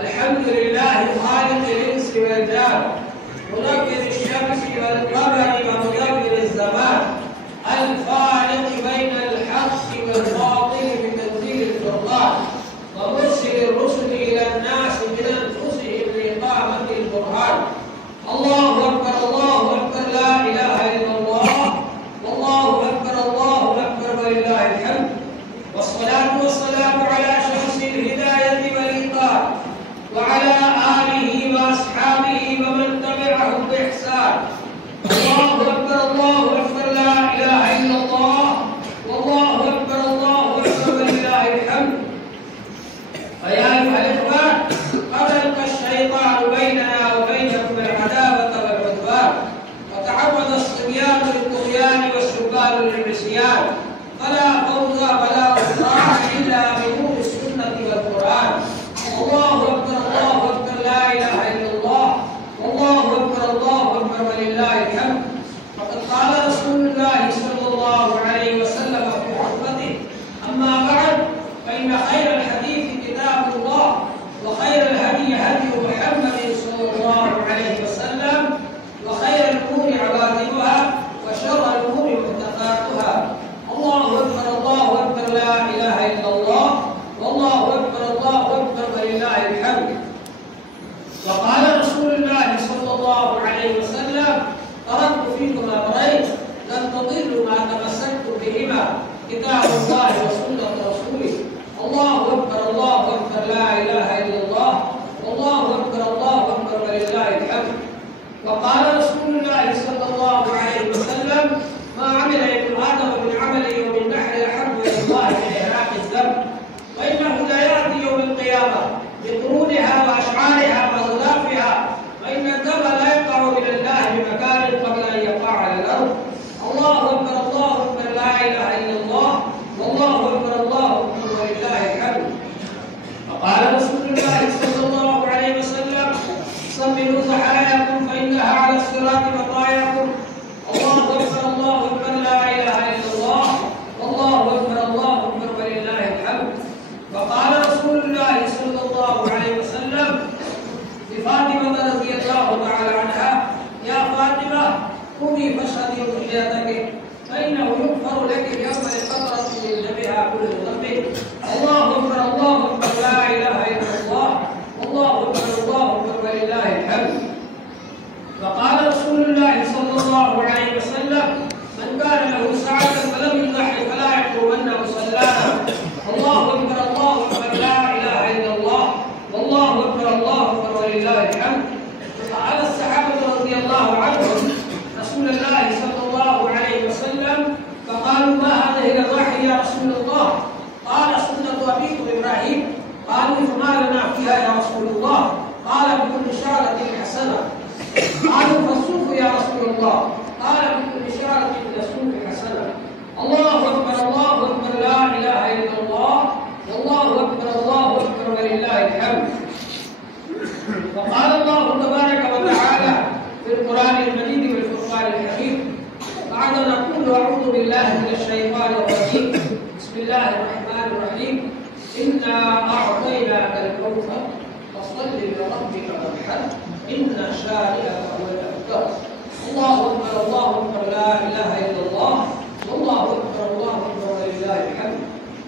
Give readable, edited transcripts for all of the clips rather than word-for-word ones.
الحمد لله خالق الإنس والجان، منور الشمس والقمر ومدبر الزمان، الفارق بين الحق والباطل بتنزيل الفرقان، ومرسل الرسل إلى الناس من أنفسهم لإقامة القرآن. الله أكبر الله أكبر، لا إله إلا الله، والله أكبر الله أكبر ولله الحمد. والصلاة والسلام على شمس الهداية والإنقاذ وعلى آله وأصحابه ومن تبعهم بإحسان. الله أكبر الله أكبر، لا إله إلا الله، والله أكبر الله أكبر ولله الحمد. فيا أيها الإخوان، قد ألقى الشيطان بيننا وبينكم العداوة والعدوان، وتعود الصبيان للطغيان والشبان للعصيان، فلا فوز ولا غفران إلا بنور السنة والقرآن. الله أكبر الله أكبر، لا إله إلا الله، والله أكبر الله أكبر ولله الحمد. فقد قال رسول الله صلى الله عليه وسلم في خطبته: أما بعد، فإن خير الحديث كتاب الله، وخير الهدي هدي محمد صلى الله عليه وسلم، وخير الأمور عواقبها، وشر الأمور محدثاتها. الله أكبر الله أكبر، لا إله إلا الله، والله أكبر الله أكبر ولله الحمد. وقال رسول الله صلى الله عليه وسلم: تركت فيكم أمرين لن تضلوا ما تمسكتم بهما، كتاب الله وسنة رسوله. الله أكبر الله أكبر، لا إله إلا الله، والله أكبر الله أكبر ولله الحمد. وقال رسول الله صلى الله عليه وسلم: ما عمل ابن آدم من عمل يوم النحر أحب إلى الله من إحراق الذنب، وإنه لا يأتي يوم القيامة بقرونها وأشعارها وغلافها، وإن الدم لا يقع إلى الله بمكان قبل أن يقع على الأرض. الله أكبر الله أكبر، لا إله إلا الله، والله أكبر الله أكبر ولله الحمد. وقال رسول الله صلى الله عليه وسلم: صملوا ضحاياكم فإنها على الصراط مطاياكم. الله أكبر الله أكبر، لا إله إلا الله، والله أكبر الله أكبر ولله الحمد. وقال رسول الله صلى الله عليه وسلم لفاطمة رضي الله تعالى عنها: يا فاطمة، قومي فاشهدي ضحيتك، فإنه يغفر لك يوم القطرة من دمها كل ذنب. الله أكبر الله أكبر، لا إله إلا الله، والله أكبر الله أكبر ولله الحمد. وقال رسول الله صلى الله عليه وسلم: من كان له ساعة فلم يضحي فلا يقربن مصلانا. الله أكبر الله أكبر، لا إله إلا الله، والله أكبر الله أكبر ولله الحمد. فقال الصحابة رضي الله عنهم رسول الله صلى الله عليه وسلم، فقالوا: ما هذه الأضاحي يا رسول الله؟ قال: سنة أبيكم إبراهيم. قالوا: فما لنا فيها يا رسول الله؟ قال: بكل شعرة حسنة. قالوا: فالصوف يا رسول الله؟ قال: بكل شعرة من الصوف حسنة. الله أكبر الله أكبر، لا إله إلا الله، والله أكبر الله أكبر ولله الحمد. وقال الله تبارك وتعالى في القرآن المجيد والفرقان الحكيم: بعد نقول أعوذ بالله من الشيطان الرجيم، بسم الله الرحمن الرحيم، إنا أعطيناك الكوثر فصل لربك وانحر إن شانئك هو الأبتر. الله أكبر الله أكبر، لا إله إلا الله، والله أكبر الله أكبر ولله الحمد.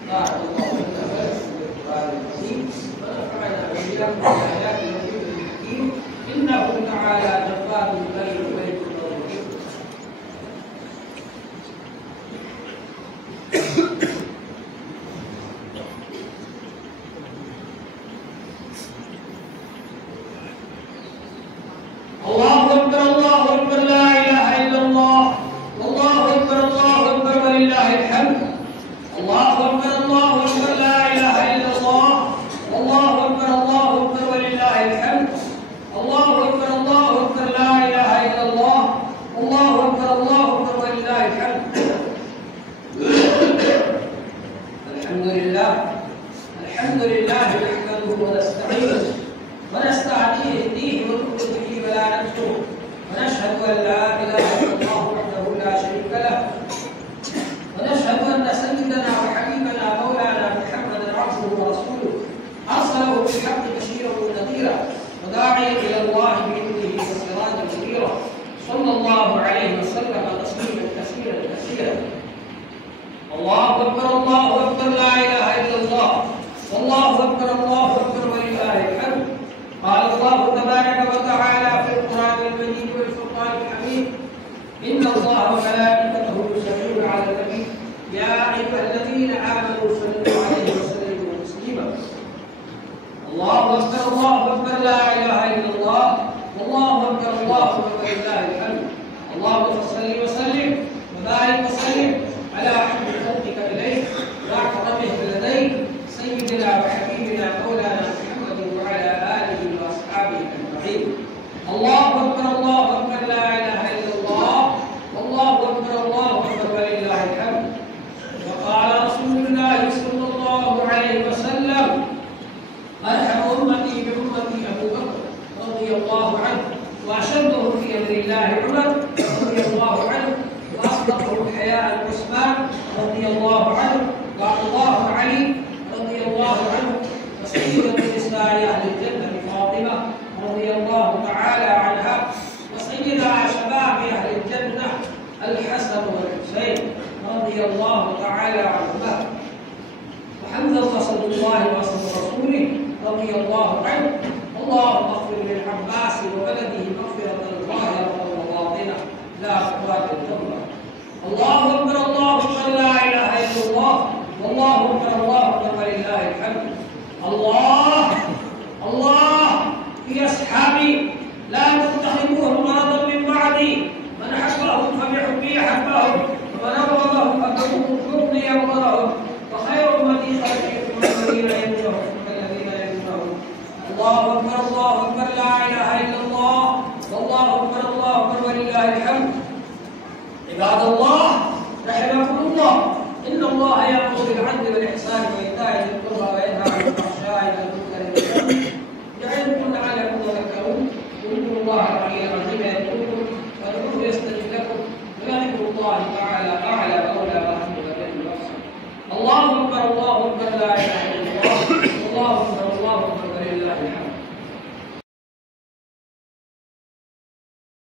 بارك الله فينا ولكم بالقرآن العظيم، ونفعنا وإياكم بالآيات والذكر الحكيم، إنه تعالى جواد كريم ملك رحيم. الله أكبر الله أكبر، لا إله إلا الله، والله أيها الذين آمنوا صلوا عليه وسلموا تسليما. الله أكبر الله أكبر لا إله إلا الله والله أكبر الله أكبر ولله الحمد. اللهم صل وسلم وبارك وسلم على أحب خلقك إليك وأكرمه لديك سيدنا وحبيبنا مولانا محمد وعلى آله وأصحابه أجمعين. الله أكبر لا إله إلا الله والله أكبر ولله الحمد. وقال رسول الله صلى الله عليه وسلم: أرحم أمتي بأمتي أبو بكر رضي الله عنه، وأشدهم في أمر الله عمر رضي الله عنه، وأصدقهم حياء عثمان رضي الله عنه، وأرضاه علي رضي الله عنه، وسيدة نساء أهل الجنة فاطمة رضي الله تعالى عنها، وسيدة شباب أهل الجنة الحسن والحسين رضي الله تعالى عنهما، وحمزة وصد الله وصد رسوله رضي الله عنه. اللهم اغفر للعباس وولده مغفرة ظاهرة وباطنة لا قوات الجنة. الله أكبر لا إله إلا الله والله أكبر ولله الحمد. الله في أصحابي لا تتخذوهم مرضا من بعدي، من أحبهم فبحبي أحبهم ومن أبغضهم فبحبي أبغضهم، وخير أمتي خلفي الذين يلونهم الذين يلونهم. الله أكبر لا إله إلا الله والله أكبر ولله الحمد. عباد الله رحمكم الله، إن الله يأمر بالعدل والإحسان وإيتاء ذي القربى وينهى عن الفحشاء والمنكر والبغي يعظكم لعلكم تذكرون. اذكروا الله العلي العظيم يذكركم وادعوه يستجب لكم وذكر الله تعالى أعلى أولى وأحمد بالبصر. الله أكبر لا إله إلا الله والله أكبر ولله الحمد.